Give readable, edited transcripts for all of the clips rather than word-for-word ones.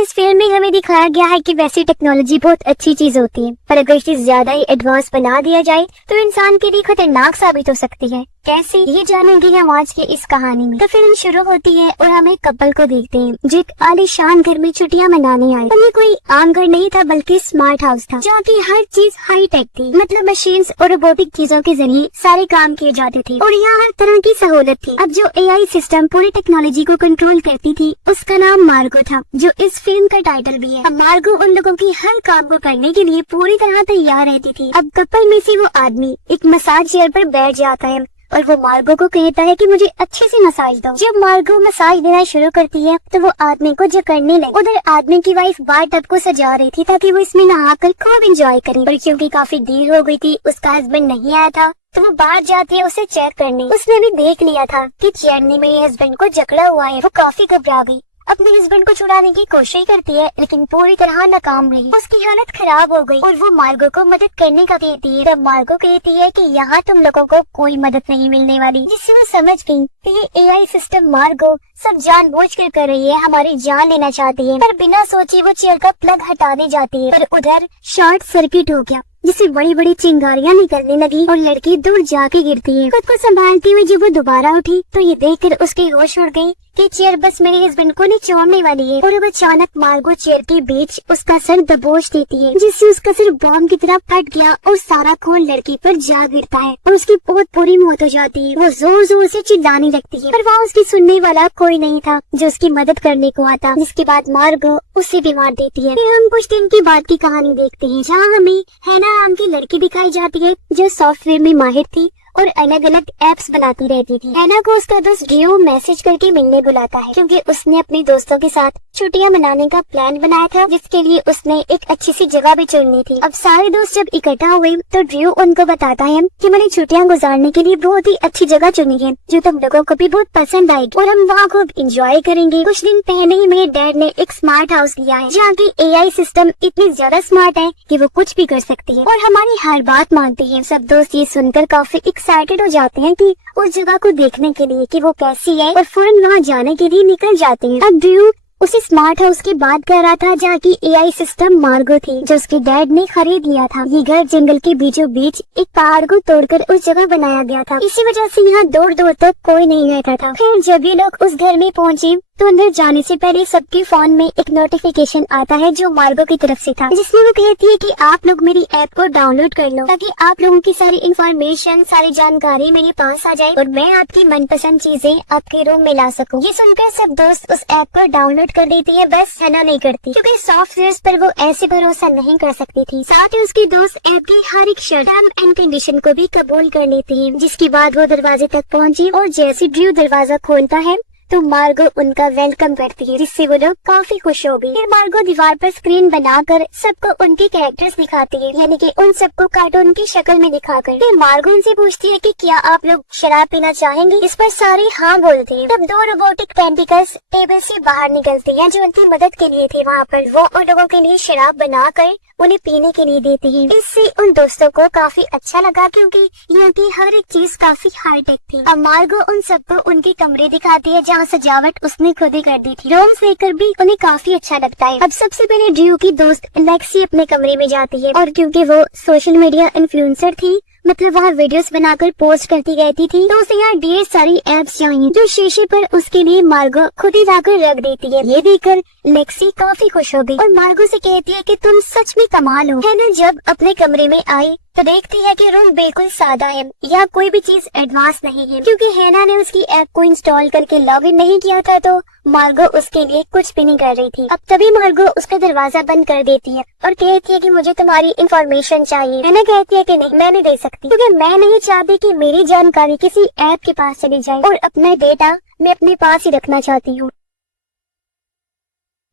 इस फिल्म में हमें दिखाया गया है कि वैसी टेक्नोलॉजी बहुत अच्छी चीज होती है, पर अगर इसे ज्यादा ही एडवांस बना दिया जाए तो इंसान के लिए खतरनाक साबित हो सकती है। कैसे, ये जानेंगे हम आज की इस कहानी में। तो फिल्म शुरू होती है और हम एक कपल को देखते हैं जो एक आलीशान घर में छुट्टियां मनाने आए। और ये कोई आम घर नहीं था बल्कि स्मार्ट हाउस था, जहाँ की हर चीज हाई टेक थी। मतलब मशीन्स और रोबोटिक चीजों के जरिए सारे काम किए जाते थे और यहाँ हर तरह की सहूलत थी। अब जो एआई सिस्टम पूरी टेक्नोलॉजी को कंट्रोल करती थी उसका नाम मार्गो था, जो इस फिल्म का टाइटल भी है। अब मार्गो उन लोगों की हर काम को करने के लिए पूरी तरह तैयार रहती थी। अब कपल में से वो आदमी एक मसाज चेयर पर बैठ जाता है और वो मार्गो को कहता है कि मुझे अच्छे से मसाज दो। जब मार्गो मसाज देना शुरू करती है तो वो आदमी को जकड़ने लगी। उधर आदमी की वाइफ बार टब को सजा रही थी ताकि वो इसमें नहाकर खूब एंजॉय करे, पर क्योंकि काफी देर हो गई थी, उसका हस्बैंड नहीं आया था, तो वो बाहर जाती है उसे चेक करने। उसने भी देख लिया था कि चेयर ने मेरे हस्बैंड को जकड़ा हुआ है। वो काफी घबरा गई, अपने हस्बैंड को छुड़ाने की कोशिश करती है लेकिन पूरी तरह नाकाम रही। उसकी हालत खराब हो गई और वो मार्गो को मदद करने का कहती है। तब मार्गो कहती है कि यहाँ तुम लोगों को कोई मदद नहीं मिलने वाली, जिससे वो समझ गई कि ये एआई सिस्टम मार्गो सब जानबूझकर कर रही है, हमारी जान लेना चाहती है। पर बिना सोचे वो चेयर का प्लग हटाने जाती है, पर उधर शॉर्ट सर्किट हो गया जिससे बड़ी बड़ी चिंगारियां निकलने लगी और लड़की दूर जाके गिरती है। खुद को संभालती हुई जब वो दोबारा उठी तो ये देखकर उसकी होश उड़ गई कि चेयर बस मेरे हस्बैंड को निचोड़ने वाली है। और अब अचानक मार्गो चेयर के बीच उसका सर दबोच देती है, जिससे उसका सिर बॉम्ब की तरह फट गया और सारा खून लड़की पर जा गिरता है और उसकी बहुत बुरी मौत हो जाती है। वो जोर जोर से चिल्लाने लगती है, पर वहाँ उसकी सुनने वाला कोई नहीं था जो उसकी मदद करने को आता। जिसके बाद मार्गो उसे भी मार देती है। फिर हम कुछ दिन के बाद की कहानी देखते हैं, जहाँ हमें हैना नाम की लड़की दिखाई जाती है जो सॉफ्टवेयर में माहिर थी और अलग अलग एप्स बनाती रहती थी। हैना को उसका दोस्त ड्रू मैसेज करके मिलने बुलाता है क्योंकि उसने अपने दोस्तों के साथ छुट्टियां मनाने का प्लान बनाया था, जिसके लिए उसने एक अच्छी सी जगह भी चुननी थी। अब सारे दोस्त जब इकट्ठा हुए तो ड्रू उनको बताता है कि मैंने छुट्टियां गुजारने के लिए बहुत ही अच्छी जगह चुनी है जो तुम लोगों को भी बहुत पसंद आएगी और हम वहाँ खूब इंजॉय करेंगे। कुछ दिन पहले ही मेरे डैड ने एक स्मार्ट हाउस लिया है जहाँ की एआई सिस्टम इतनी ज्यादा स्मार्ट है कि वो कुछ भी कर सकती है और हमारी हर बात मानती है। सब दोस्त ये सुनकर काफी एक्साइटेड हो जाते हैं कि उस जगह को देखने के लिए कि वो कैसी है और फौरन वहाँ जाने के लिए निकल जाते हैं। अब ड्रू उसी स्मार्ट हाउस की बात कर रहा था जहाँ की एआई सिस्टम मार्गो थी, जो उसके डैड ने खरीद लिया था। ये घर जंगल के बीचों बीच एक पहाड़ को तोड़कर उस जगह बनाया गया था, इसी वजह से यहाँ दूर दूर तक कोई नहीं रहता था। फिर जब ये लोग उस घर में पहुँचे तो अंदर जाने से पहले सबके फोन में एक नोटिफिकेशन आता है जो मार्गो की तरफ से था, जिसमें वो कहती है कि आप लोग मेरी ऐप को डाउनलोड कर लो ताकि आप लोगों की सारी इंफॉर्मेशन, सारी जानकारी मेरे पास आ जाए और मैं आपकी मनपसंद चीजें आपके रूम में ला सकूं। ये सुनकर सब दोस्त उस ऐप को डाउनलोड कर देती है, बस हैना नहीं करती क्योंकि सॉफ्टवेयर पर वो ऐसे भरोसा नहीं कर सकती थी। साथ ही उसकी दोस्त ऐप की हर एक टर्म एंड कंडीशन को भी कबूल कर लेती है। जिसके बाद वो दरवाजे तक पहुँची और जैसे ड्रू दरवाजा खोलता है तो मार्गो उनका वेलकम करती है, जिससे वो लोग काफी खुश हो गई। फिर मार्गो दीवार पर स्क्रीन बनाकर सबको उनके कैरेक्टर्स दिखाती है, यानी कि उन सबको कार्टून की शक्ल में दिखाकर। फिर मार्गो उनसे पूछती है कि क्या आप लोग शराब पीना चाहेंगे। इस पर सारे हाँ बोलते हैं। तब दो रोबोटिक टेंटिकल्स टेबल से बाहर निकलते हैं जो उनकी मदद के लिए थे वहाँ पर। वो उन लोगों के लिए शराब बनाकर उन्हें पीने के लिए देती है। इससे उन दोस्तों को काफी अच्छा लगा क्योंकि यहाँ की हर एक चीज काफी हाई टेक थी। अब मार्गो उन सबको उनके कमरे दिखाती है जहाँ सजावट उसने खुद ही कर दी थी। रूम्स देखकर भी उन्हें काफी अच्छा लगता है। अब सबसे पहले ड्रू की दोस्त लेक्सी अपने कमरे में जाती है और क्योंकि वो सोशल मीडिया इन्फ्लुएंसर थी, मतलब वहाँ वीडियोस बनाकर पोस्ट करती रहती थी, तो उसे यहाँ ढेर सारी एप्स चाहिए जो शीशे पर उसके लिए मार्गो खुद ही लाकर रख देती है। ये देखकर लेक्सी काफी खुश हो गई और मार्गो से कहती है कि तुम सच में कमाल हो। हैना जब अपने कमरे में आई तो देखती है कि रूम बिल्कुल सादा है, यहाँ कोई भी चीज एडवांस नहीं है। क्योंकि हैना ने उसकी ऐप को इंस्टॉल करके लॉग इन नहीं किया था तो मार्गो उसके लिए कुछ भी नहीं कर रही थी। अब तभी मार्गो उसका दरवाजा बंद कर देती है और कहती है कि मुझे तुम्हारी इंफॉर्मेशन चाहिए। हैना कहती है कि नहीं, मैं नहीं दे सकती क्योंकि मैं नहीं चाहती कि मेरी जानकारी किसी ऐप के पास चली जाए और अपना डेटा मैं अपने पास ही रखना चाहती हूँ।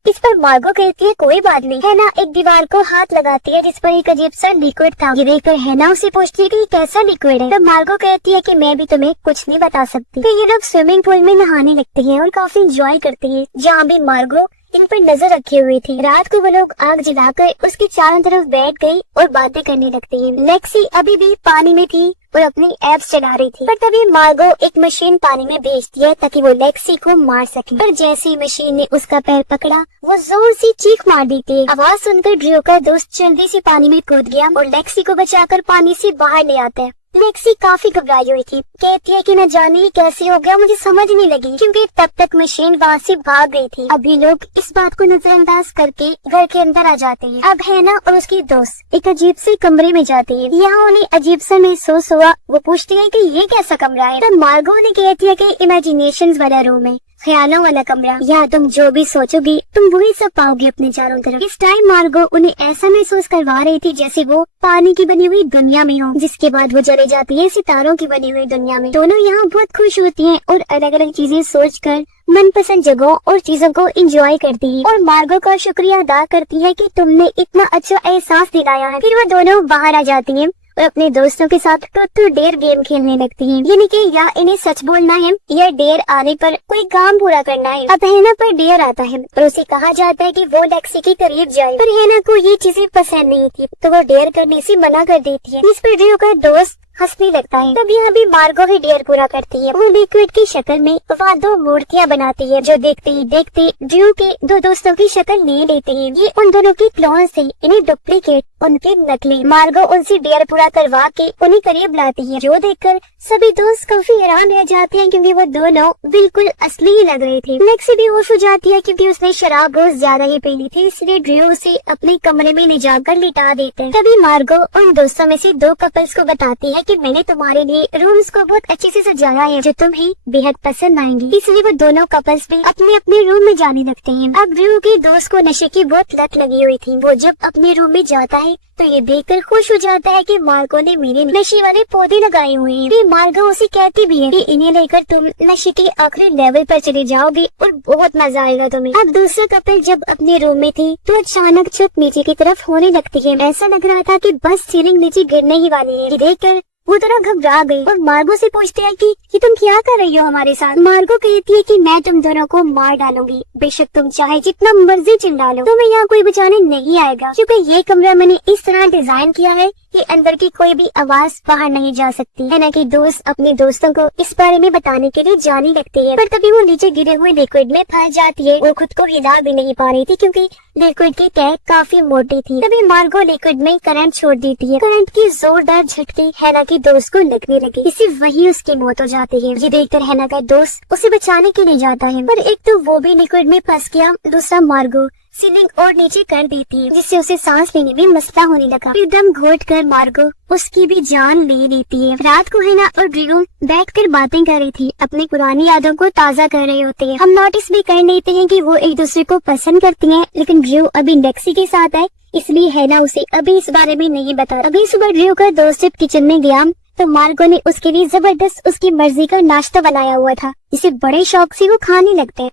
इस पर मार्गो कहती है कोई बात नहीं। हैना एक दीवार को हाथ लगाती है जिस पर एक अजीब सा लिक्विड था। ये देखकर हैना उसे पूछती है कि कैसा लिक्विड है। तब मार्गो कहती है कि मैं भी तुम्हें कुछ नहीं बता सकती। फिर ये लोग स्विमिंग पूल में नहाने लगते हैं और काफी एंजॉय करते हैं, जहाँ भी मार्गो इन पर नजर रखे हुए थी। रात को वो लोग आग जलाकर उसके चारों तरफ बैठ गई और बातें करने लगते हैं। लेक्सी अभी भी पानी में थी और अपनी एप्स चला रही थी। पर तभी मार्गो एक मशीन पानी में भेजती है ताकि वो लेक्सी को मार सके। पर जैसे ही मशीन ने उसका पैर पकड़ा, वो जोर से चीख मार देती है। आवाज सुनकर ड्रू का दोस्त जल्दी से पानी में कूद गया और लेक्सी को बचाकर पानी से बाहर ले आता है। लेक्सी काफी घबराई हुई थी, कहती है कि न जाने ये कैसे हो गया, मुझे समझ नहीं लगी क्योंकि तब तक मशीन वहाँ से भाग गई थी। अभी लोग इस बात को नजरअंदाज करके घर के अंदर आ जाते हैं। अब हैना और उसकी दोस्त एक अजीब से कमरे में जाती है। यहाँ उन्हें अजीब सा महसूस हुआ। वो पूछती है कि ये कैसा कमरा है। तब मार्गो ने कहती है कि इमेजिनेशंस वाला रूम है, ख्यालों वाला कमरा। यहाँ तुम जो भी सोचोगी तुम वही सब पाओगे अपने चारों तरफ। इस टाइम मार्गो उन्हें ऐसा महसूस करवा रही थी जैसे वो पानी की बनी हुई दुनिया में हो, जिसके बाद वो चले जाती है सितारों की बनी हुई दुनिया में। दोनों यहाँ बहुत खुश होती हैं और अलग अलग चीजें सोचकर मनपसंद जगहों और चीजों को एंजॉय करती है और मार्गो का शुक्रिया अदा करती है कि तुमने इतना अच्छा एहसास दिलाया है। फिर वो दोनों बाहर आ जाती हैं और अपने दोस्तों के साथ ट्रूथ और डेयर गेम खेलने लगती हैं। यानी कि या इन्हें सच बोलना है या डेयर आने पर कोई काम पूरा करना है। अब हैना पर डेयर आता है और उसे कहा जाता है कि वो लेक्सी के करीब जाए, पर हैना को ये चीजें पसंद नहीं थी तो वो डेयर करने से मना कर देती है। इस पर ड्रू का दोस्त हंसने लगता है। तब यहाँ भी मार्गो ही डेयर पूरा करती है। वो लिक्विड की शक्ल में वहाँ 2 मूर्तियाँ बनाती है जो देखते ही देखते ड्रू के 2 दोस्तों की शक्ल ले लेते हैं। ये उन दोनों की क्लोन से, इन्हें डुप्लीकेट, उनके नकली। मार्गो उनसे डेयर पूरा करवा के उन्हें करीब लाती है, जो देखकर सभी दोस्त काफी हैरान रह जाते हैं क्योंकि वो दोनों बिल्कुल असली ही लग रहे थे। लेक्सी भी होश हो जाती है क्योंकि उसने शराब बहुत ज्यादा ही पी ली थी, इसलिए ड्रू उसे अपने कमरे में ले जाकर लिटा देते हैं। तभी मार्गो उन दोस्तों में से 2 कपल्स को बताती है कि मैंने तुम्हारे लिए रूम्स को बहुत अच्छे से सजाया है जो तुम्हें बेहद पसंद आएंगी। इसलिए वो दोनों कपल्स भी अपने अपने रूम में जाने लगते हैं। अब ड्रू के दोस्त को नशे की बहुत लत लगी हुई थी। वो जब अपने रूम में जाता है तो ये देखकर खुश हो जाता है कि मार्गो ने मेरे नशे वाले पौधे लगाए हुए हैं। फिर मार्गो उसे कहती भी है कि इन्हें लेकर तुम नशे के आखिरी लेवल पर चले जाओगे और बहुत मजा आएगा तुम्हें। अब दूसरा कपल जब अपने रूम में थी तो अचानक छत नीचे की तरफ होने लगती है। ऐसा लग रहा था कि बस सीलिंग नीचे गिरने ही वाली है। ये देखकर वो थोड़ा घबरा गई और मार्गो से पूछते हैं कि तुम क्या कर रही हो हमारे साथ। मार्गो कहती है कि मैं तुम दोनों को मार डालूंगी, बेशक तुम चाहे जितना मर्जी चिल्ला लो, तुम्हें यहाँ कोई बचाने नहीं आएगा क्योंकि ये कमरा मैंने इस तरह डिजाइन किया है कि अंदर की कोई भी आवाज बाहर नहीं जा सकती है। ना कि दोस्त अपने दोस्तों को इस बारे में बताने के लिए जाने लगती है, पर तभी वो नीचे गिरे हुए लिक्विड में फंस जाती है। वो खुद को हिला भी नहीं पा रही थी क्योंकि लिक्विड की तह काफी मोटी थी। तभी मार्गो लिक्विड में करंट छोड़ देती है। करंट की जोरदार झटके हैना की दोस्त को लगने लगी, इससे वही उसकी मौत हो जाती है। ये देखकर हैना का दोस्त उसे बचाने के लिए जाता है, पर एक तो वो भी लिक्विड में फंस गया, दूसरा मार्गो सीलिंग और नीचे कर देती है जिससे उसे सांस लेने में मसला होने लगा। फिर दम घोट कर मार्गो उसकी भी जान ले लेती है। रात को हैना और ड्रू बैठकर बातें कर रही थी, अपनी पुरानी यादों को ताज़ा कर रहे होते हैं। हम नोटिस भी कर लेते हैं कि वो एक दूसरे को पसंद करती हैं, लेकिन ड्रू अभी लेक्सी के साथ है, इसलिए हैना उसे अभी इस बारे में नहीं बता। अभी सुबह ड्रू का दोस्त जब किचन में गया तो मार्गो ने उसके लिए जबरदस्त उसकी मर्जी का नाश्ता बनाया हुआ था, जिसे बड़े शौक से वो खाने लगते हैं।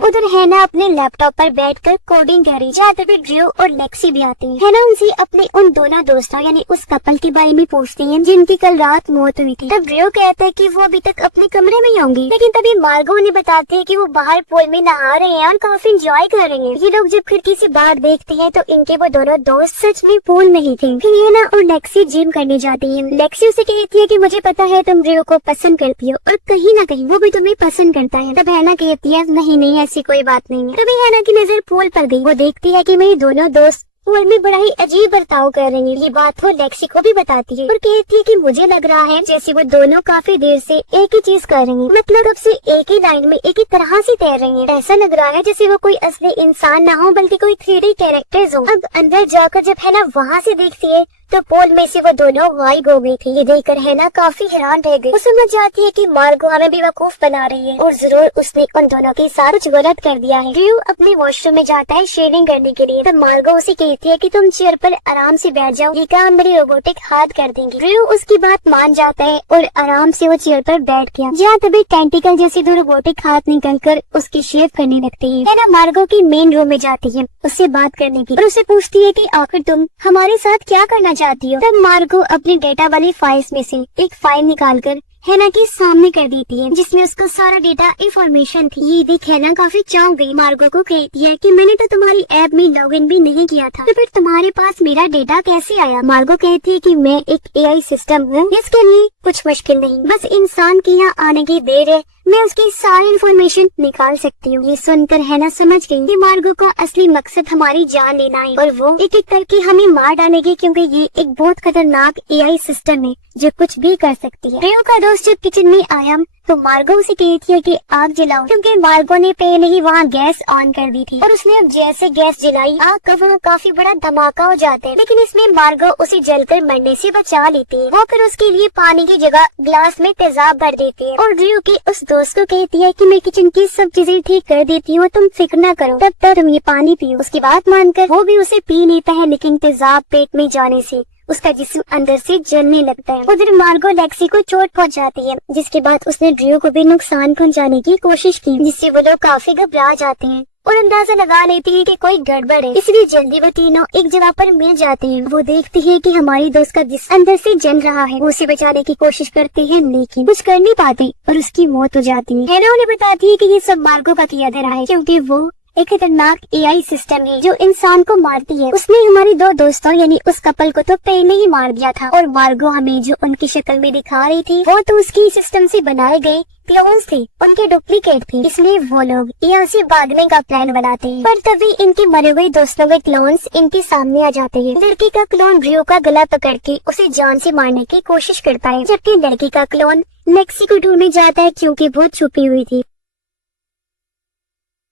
उधर हैना अपने लैपटॉप पर बैठकर कोडिंग कर रही, जहाँ तभी ड्रू और लेक्सी भी आती हैं। हैना उनसे अपने उन दोनों दोस्तों यानी उस कपल के बारे में पूछती है जिनकी कल रात मौत हुई थी। तब ड्रू कहता है कि वो अभी तक अपने कमरे में ही होंगी, लेकिन तभी मार्गो उन्हें बताती है कि वो बाहर पूल में नहा रहे हैं और काफी एंजॉय कर रहे हैं। ये लोग जब खिड़की से बाहर देखते हैं तो इनके वो दोनों दोस्त सच में पूल में ही थे। फिर हैना और लेक्सी जिम करने जाती है। लेक्सी उसे कहती है कि मुझे पता है तुम ड्रू को पसंद करती हो और कहीं ना कहीं वो भी तुम्हें पसंद करता है। तब हैना कहती है नहीं ऐसी कोई बात नहीं है। तभी हैना की नजर पूल पर गई। वो देखती है कि मेरे दोनों दोस्त पूल में बड़ा ही अजीब बर्ताव कर रही है। ये बात वो लेक्सी को भी बताती है और कहती है कि मुझे लग रहा है जैसे वो दोनों काफी देर से एक ही चीज कर रही हैं, मतलब अब से एक ही लाइन में एक ही तरह से तैर रही हैं। ऐसा लग रहा है जैसे वो कोई असली इंसान ना हो बल्कि कोई 3D कैरेक्टर्स हो। अब अंदर जाकर जब हैना वहाँ से देखती है तो पोल में से वो दोनों गायब हो गई थी। ये देखकर हैना काफी हैरान रह गई। वो समझ जाती है कि मार्गो हमें बेवकूफ बना रही है और जरूर उसने उन दोनों के साथ कुछ गलत कर दिया है। ड्रू अपने वॉशरूम में जाता है शेविंग करने के लिए, तब मार्गो उसे कहती है कि तुम चेयर पर आराम से बैठ जाओ, ये काम मेरे रोबोटिक हाथ कर देंगे। ड्रू उसकी बात मान जाता है और आराम से वो चेयर पर बैठ गया, जहाँ तभी टेंटिकल जैसे 2 रोबोटिक हाथ निकल कर उसकी शेव करने लगती है। हैना मार्गो की मेन रूम में जाती है उससे बात करने की और उससे पूछती है कि आखिर तुम हमारे साथ क्या करना चाहती हो। तब मार्गो अपनी डेटा वाली फाइल्स में से एक फाइल निकालकर हैना के सामने कर देती है, जिसमें उसका सारा डेटा इंफॉर्मेशन थी। ये देख हैना काफी चौंक गई, मार्गो को कहती है कि मैंने तो तुम्हारी ऐप में लॉगिन भी नहीं किया था, तो फिर तुम्हारे पास मेरा डेटा कैसे आया। मार्गो कहती है कि मैं एक AI सिस्टम हूँ, इसके लिए कुछ मुश्किल नहीं, बस इंसान के यहाँ आने की देर है, मैं उसकी सारी इन्फॉर्मेशन निकाल सकती हूँ। ये सुनकर हैना समझ गई कि मार्गो का असली मकसद हमारी जान लेना है और वो एक एक करके हमें मार डालेगी, क्योंकि ये एक बहुत खतरनाक AI सिस्टम है जो कुछ भी कर सकती है। रियो का दोस्त जब किचन में आया तो मार्गो उसे कहती है कि आग जलाओ, क्योंकि मार्गो ने पहले ही वहाँ गैस ऑन कर दी थी और उसने अब जैसे गैस जलाई आग का वहाँ काफी बड़ा धमाका हो जाता है, लेकिन इसमें मार्गो उसे जलकर मरने से बचा लेती है। वो फिर उसके लिए पानी की जगह ग्लास में तेजाब भर देती है और रियो के उस दोस्त को कहती है कि मैं किचन की सब चीजें ठीक कर देती हूँ, तुम फिक्र न करो, तब तक तुम ये पानी पियो। उसकी बात मानकर वो भी उसे पी लेता है, लेकिन तेजाब पेट में जाने से उसका जिस्म अंदर से जलने लगता है। उधर मार्गो लेक्सी को चोट पहुंचाती है, जिसके बाद उसने ड्रियो को भी नुकसान पहुंचाने की कोशिश की, जिससे वो लोग काफी घबरा जाते हैं और अंदाजा लगा लेती है कि कोई गड़बड़ है, इसलिए जल्दी वो तीनों एक जगह पर मिल जाते हैं। वो देखती है कि हमारी दोस्त का जिस्म अंदर से जल रहा है, वो उसे बचाने की कोशिश करती है लेकिन कुछ कर नहीं पाती और उसकी मौत हो जाती है। हैना उन्हें बताती है कि ये सब मार्गो का किया धरा है, क्योंकि वो एक खतरनाक AI सिस्टम है जो इंसान को मारती है। उसने हमारी दो दोस्तों यानी उस कपल को तो पहले ही मार दिया था और मार्गो हमें जो उनकी शक्ल में दिखा रही थी वो तो उसकी सिस्टम से बनाए गए क्लोन्स थे, उनके डुप्लीकेट थे, इसलिए वो लोग यहाँ से भागने का प्लान बनाते हैं। पर तभी इनके मरे हुए दोस्तों के क्लोन्स इनके सामने आ जाते हैं। लड़की का क्लोन रियो का गला पकड़ के उसे जान से मारने की कोशिश करता है, जबकि लड़की का क्लोन लेक्सी को ढूंढने जाता है क्योंकि वो छुपी हुई थी।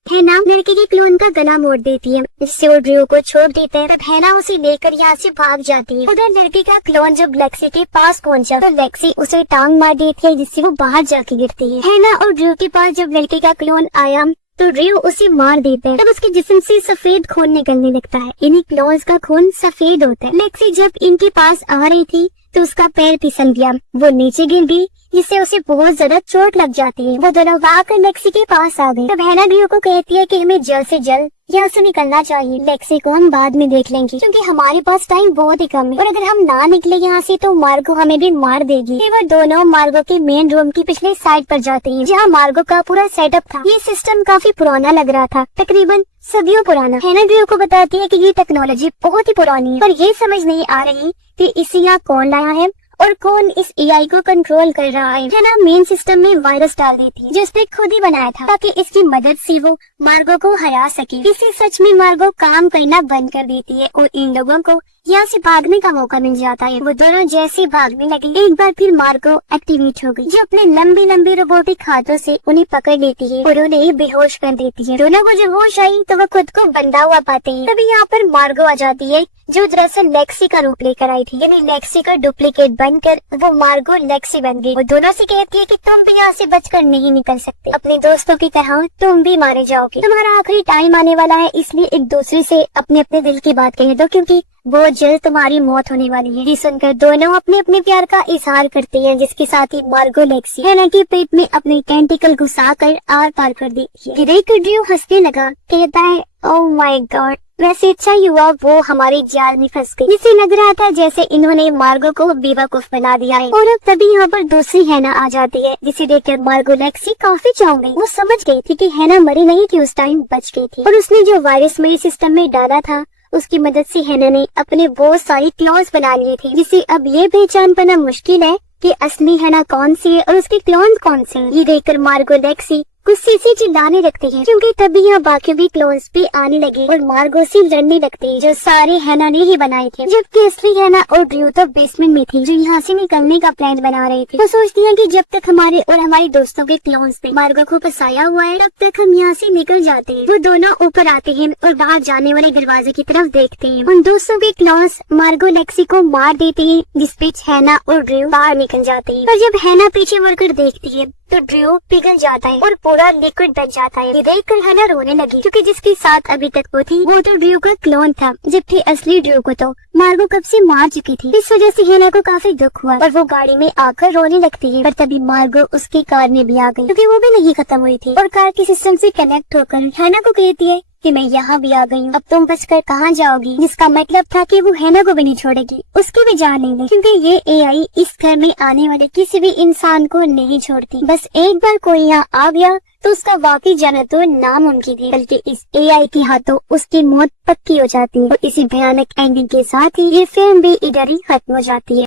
हैना लड़के के क्लोन का गला मोड़ देती है, जिससे वो ड्रियो को छोड़ देता है। तब हैना उसे लेकर यहाँ से भाग जाती है। उधर लड़के का क्लोन जब लेक्सी के पास पहुंचा तो लेक्सी उसे टांग मार देती है, जिससे वो बाहर जाके गिरती है। हैना और ड्रियो के पास जब लड़के का क्लोन आया तो ड्रियो उसे मार देता है। तब उसके जिस्म से सफेद खून निकलने लगता है, इन्हीं क्लोन्स का खून सफेद होता है। लेक्सी जब इनके पास आ रही थी तो उसका पैर फिसल गया, वो नीचे गिर गई, जिससे उसे बहुत ज्यादा चोट लग जाती है। वो दोनों भागकर लेक्सी के पास आ गए। तब हैना ड्रियो को कहती है कि हमें जल्द से जल्द यहाँ से निकलना चाहिए, लेक्सी को हम बाद में देख लेंगे क्योंकि हमारे पास टाइम बहुत ही कम है और अगर हम ना निकले यहाँ से तो मार्गो हमें भी मार देगी। फिर वो दोनों मार्गो के मेन रूम की पिछले साइड पर जाते हैं, जहाँ मार्गो का पूरा सेटअप था। ये सिस्टम काफी पुराना लग रहा था, तकरीबन सदियों पुराना। हैना ड्रियो को बताती है कि ये टेक्नोलॉजी बहुत ही पुरानी है, पर ये समझ नहीं आ रही कि इसे यहाँ कौन लाया है और कौन इस AI को कंट्रोल कर रहा है। हैना मेन सिस्टम में वायरस डाल देती है जो उसने खुद ही बनाया था, ताकि इसकी मदद से वो मार्गो को हरा सके। इसी सच में मार्गो काम करना बंद कर देती है और इन लोगों को यहाँ से भागने का मौका मिल जाता है। वो दोनों जैसे भागने लगे, एक बार फिर मार्गो एक्टिवेट हो गई, जो अपने लंबे लंबे रोबोटिक हाथों से उन्हें पकड़ लेती है और उन्हें बेहोश कर देती है। दोनों को जब होश आई तो वो खुद को बंधा हुआ पाते हैं। तभी यहाँ पर मार्गो आ जाती है, जो दरअसल लेक्सी का रूप लेकर आई थी, यानी लेक्सी का डुप्लीकेट बनकर वो मार्गो लेक्सी बन गई। वो दोनों से कहती है कि तुम भी यहाँ से बचकर नहीं निकल सकते, अपने दोस्तों की तरह तुम भी मारे जाओगे, तुम्हारा आखिरी टाइम आने वाला है, इसलिए एक दूसरे से अपने अपने दिल की बात कह दो क्योंकि बहुत जल्द तुम्हारी मौत होने वाली है। ये सुनकर दोनों अपने अपने प्यार का इजहार करते हैं, जिसके साथ ही मार्गो लेक्सी हैना के पेट में अपने टेंटिकल घुसाकर आर पार कर देती है। देखकर ड्रियो हंसने लगा, कहता है ओह माय गॉड, वैसे अच्छा ही हुआ वो हमारी जाल में फंस गई। इसे लग रहा था जैसे इन्होंने मार्गो को बेवकूफ बना दिया है। और अब तभी यहाँ पर दूसरी हैना आ जाती है, जिसे देखकर मार्गो लेक्सी काफी चौंक गई। वो समझ गई थी कि हैना मरी नहीं थी, उस टाइम बच गई थी और उसने जो वायरस मेरे सिस्टम में डाला था उसकी मदद से हैना ने अपने बहुत सारी क्लोन्स बना लिए थे, जिसे अब ये पहचान पाना मुश्किल है कि असली हैना कौन सी है और उसके क्लोन्स कौन से हैं। ये देखकर मार्गो लेक्सी गुस्से से चिल्लाने लगती है, क्योंकि तभी यहाँ बाकी भी क्लोन्स भी आने लगे और मार्गो से लड़ने लगते हैं, जो सारे हैना ने ही बनाए थे। जबकि असली हैना और ड्रियो तो बेसमेंट में थी, जो यहाँ से निकलने का प्लान बना रहे थे। वो सोचती है कि जब तक हमारे और हमारी दोस्तों के क्लोन्स पे मार्गो को फंसाया हुआ है तब तक हम यहाँ से निकल जाते हैं। वो दोनों ऊपर आते हैं और बाहर जाने वाले दरवाजे की तरफ देखते हैं। उन दोस्तों के क्लोन्स मार्गो लेक्सी को मार देते हैं, जिसपे हैना और ड्रियो बाहर निकल जाते हैं। पर जब हैना पीछे मुड़कर देखती है तो ड्रियो पिघल जाता है और पूरा लिक्विड बन जाता है। ये देखकर हैना रोने लगी, क्योंकि जिसके साथ अभी तक वो थी वो तो ड्रियो का क्लोन था, जबकि असली ड्रियो को तो मार्गो कब से मार चुकी थी। इस वजह से हैना को काफी दुख हुआ और वो गाड़ी में आकर रोने लगती है। पर तभी मार्गो उसकी कार में भी आ गई, क्योंकि वो भी नहीं खत्म हुई थी और कार के सिस्टम से कनेक्ट होकर हैना को कहती है कि मैं यहाँ भी आ गई हूँ, अब तुम बचकर कहाँ जाओगी, जिसका मतलब था कि वो हैना को भी नहीं छोड़ेगी, उसकी भी जान लेंगे, क्योंकि ये एआई इस घर में आने वाले किसी भी इंसान को नहीं छोड़ती। बस एक बार कोई यहाँ आ गया तो उसका वाकई जाना तो नामुमकिन है, बल्कि इस एआई के हाथों उसकी मौत पक्की हो जाती है। और इसी भयानक एंडिंग के साथ ही ये फिल्म भी इधर ही खत्म हो जाती है।